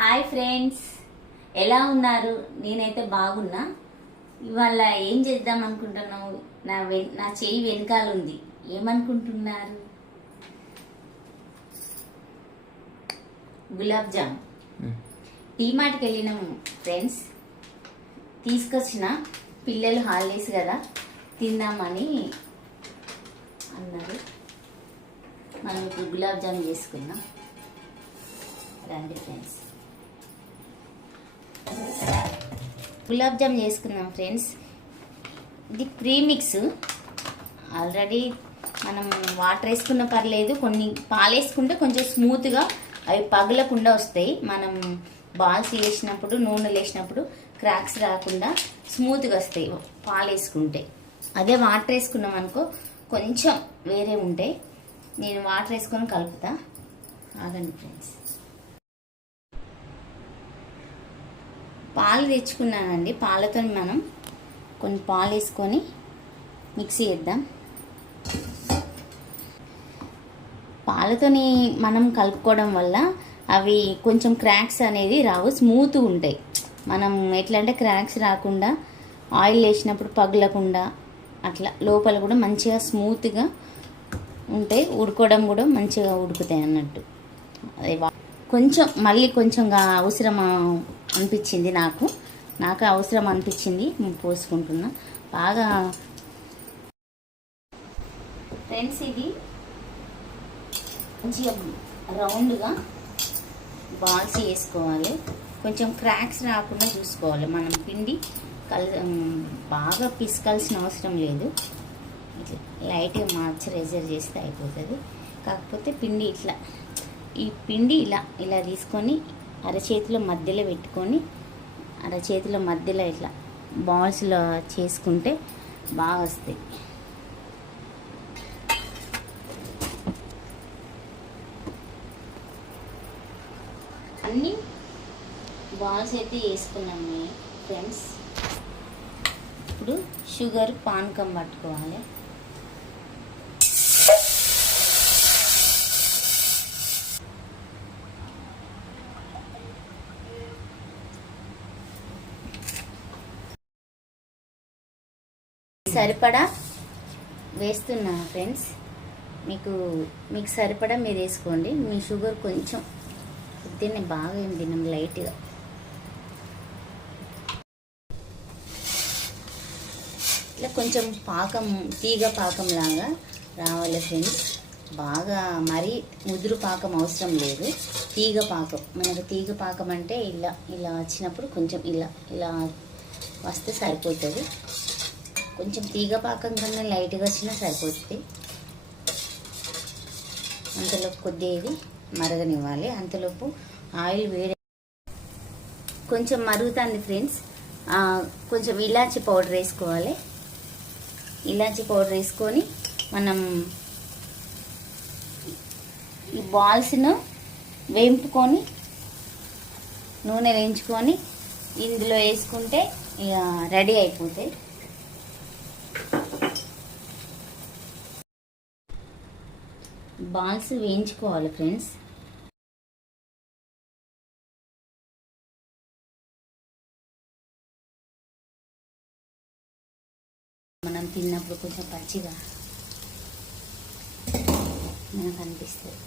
Hi friends, ఎలా ఉన్నారు? నేనైతే బాగున్నా. ఇవాళ ఏం చేద్దాం అనుకుంటున్నావు? నా చెయ్యి వెనకాల ఉంది. ఏమనుకుంటున్నారు? గులాబ్ జామ్. టీమార్ట్కి వెళ్ళినాము ఫ్రెండ్స్. తీసుకొచ్చిన పిల్లలు హాలిడేస్ కదా తిందామని అన్నారు. మనం ఇప్పుడు గులాబ్ జామ్ చేసుకుందాం. రండి ఫ్రెండ్స్, గులాబ్ జామ్ చేసుకుందాం ఫ్రెండ్స్. ఇది ప్రీమిక్స్. ఆల్రెడీ మనం వాటర్ వేసుకున్న పర్లేదు, కొన్ని పాలు వేసుకుంటే కొంచెం స్మూత్గా అవి పగలకుండా వస్తాయి. మనం బాల్స్ వేసినప్పుడు, నూనెలు వేసినప్పుడు క్రాక్స్ రాకుండా స్మూత్గా వస్తాయి పాలు వేసుకుంటే. అదే వాటర్ వేసుకున్నాం అనుకో కొంచెం వేరే ఉంటాయి. నేను వాటర్ వేసుకొని కలుపుతా. ఆగండి ఫ్రెండ్స్. పాలు తెచ్చుకున్నానండి. పాలతో మనం కొన్ని పాలు వేసుకొని మిక్సీ చేద్దాం. పాలతోని మనం కలుపుకోవడం వల్ల అవి కొంచెం క్రాక్స్ అనేది రావు, స్మూత్ ఉంటాయి. మనం ఎట్లా అంటే క్రాక్స్ రాకుండా, ఆయిల్ వేసినప్పుడు పగలకుండా అట్లా లోపల కూడా మంచిగా స్మూత్గా ఉంటాయి. ఉడుకోవడం కూడా మంచిగా ఉడుకుతాయి అన్నట్టు. అదే కొంచెం మళ్ళీ కొంచెంగా అవసరం అనిపించింది, నాకు అవసరం అనిపించింది, పోసుకుంటున్నా బాగా. ఫ్రెండ్స్, ఇది మంచిగా రౌండ్గా బాల్స్ వేసుకోవాలి. కొంచెం క్రాక్స్ రాకుండా చూసుకోవాలి. మనం పిండి బాగా పిసకాల్సిన అవసరం లేదు. ఇట్లా లైట్గా మాయిశ్చరైజర్ చేస్తే అయిపోతుంది. కాకపోతే పిండి ఇట్లా, ఈ పిండి ఇలా తీసుకొని అరచేతిలో మధ్యలో పెట్టుకొని, అరచేతిలో మధ్యలో ఇట్లా బాల్స్లో చేసుకుంటే బాగా వస్తాయి. అన్నీ బాల్స్ అయితే వేసుకున్నాము ఫ్రెండ్స్. ఇప్పుడు షుగర్ పానకం పట్టుకోవాలి. సరిపడా వేస్తున్నా ఫ్రెండ్స్. మీకు సరిపడా మీరు వేసుకోండి. మీ షుగర్ కొంచెం పొద్దున్నే బాగా ఏం తిన్నాం, లైట్గా. ఇట్లా కొంచెం పాకం, తీగ పాకం లాగా రావాలి ఫ్రెండ్స్. బాగా మరీ ముదురు పాకం అవసరం లేదు, తీగ పాకం. మనకు తీగ పాకం అంటే ఇలా వచ్చినప్పుడు కొంచెం ఇలా వస్తే సరిపోతుంది. కొంచెం తీగ పాకం కన్నా లైట్గా వచ్చినా సరిపోతుంది. అంతలోపు కొద్దిగా ఇది మరగనివ్వాలి. అంతలోపు ఆయిల్ వేడి కొంచెం మరుగుతుంది ఫ్రెండ్స్. కొంచెం ఇలాచి పౌడర్ వేసుకోవాలి. ఇలాచి పౌడర్ వేసుకొని మనం ఈ బాల్స్ను వేయించుకొని, నూనె వేయించుకొని ఇందులో వేసుకుంటే ఇక రెడీ అయిపోతాయి. బాల్స్ వేయించుకోవాలి ఫ్రెండ్స్. మనం తిన్నప్పుడు కొంచెం పచ్చిగా మనకు అనిపిస్తుంది.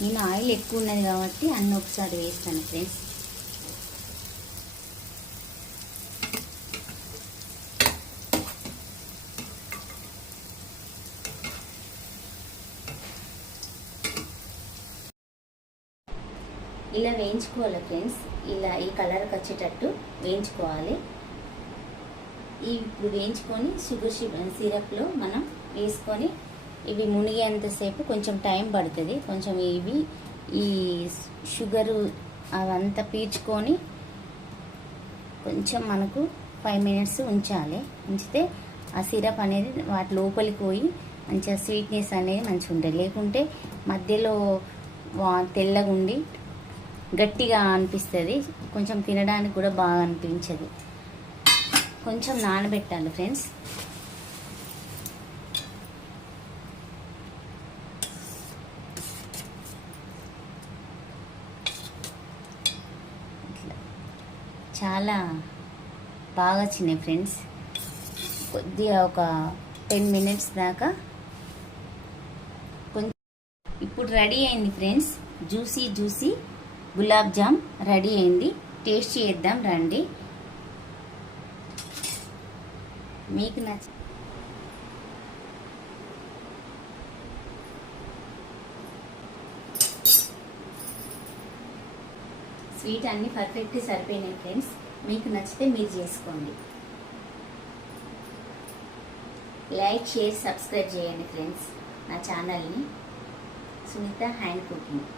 నేను ఆయిల్ ఎక్కువ ఉన్నది కాబట్టి అన్నీ ఒకసారి వేస్తాను ఫ్రెండ్స్. ఇలా వేయించుకోవాలి ఫ్రెండ్స్. ఈ కలర్కి వచ్చేటట్టు వేయించుకోవాలి. ఇప్పుడు వేయించుకొని షుగర్ సిరప్లో మనం వేసుకొని ఇవి మునిగేంతసేపు కొంచెం టైం పడుతుంది. కొంచెం ఈ షుగరు అవంతా పీల్చుకొని కొంచెం మనకు 5 మినిట్స్ ఉంచాలి. ఉంచితే ఆ సిరప్ అనేది వాటి లోపలికి పోయి మంచిగా స్వీట్నెస్ అనేది మంచిగా ఉంటుంది. లేకుంటే మధ్యలో తెల్లగా ఉండి గట్టిగా అనిపిస్తుంది, కొంచెం తినడానికి కూడా బాగా అనిపించదు. కొంచెం నానబెట్టాలి ఫ్రెండ్స్. చాలా బాగా వచ్చినాయి ఫ్రెండ్స్. కొద్దిగా ఒక 10 మినిట్స్ దాకా కొంచెం. ఇప్పుడు రెడీ అయింది friends, juicy juicy gulab jam ready అయింది. టేస్ట్ చేద్దాం రండి. మీకు నచ్చ స్వీట్ అన్నీ పర్ఫెక్ట్గా సరిపోయినాయి ఫ్రెండ్స్. మీకు నచ్చితే మీరు చేసుకోండి. లైక్, షేర్, సబ్స్క్రైబ్ చేయండి ఫ్రెండ్స్ నా ఛానల్ని. Sunitha hand cooking.